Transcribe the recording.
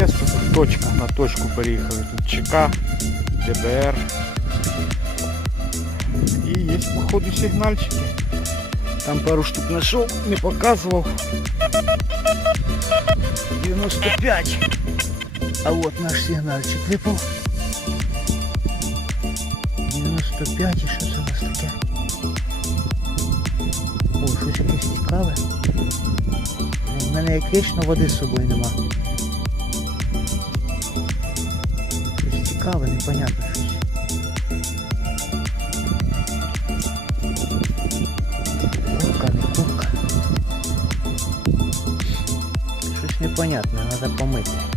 тут точка на точку переїхали. Тут ЧК, ДБР. І є походу сигнальчики. Там пару штук знайшов, не показував. 95. А от наш сигнальчик випав. 95 і що це у нас таке? Ой, щось якесь цікаве. У мене як вічно води з собою нема. Цікаве, непонятне щось. Курка, не курка. Щось непонятне, треба.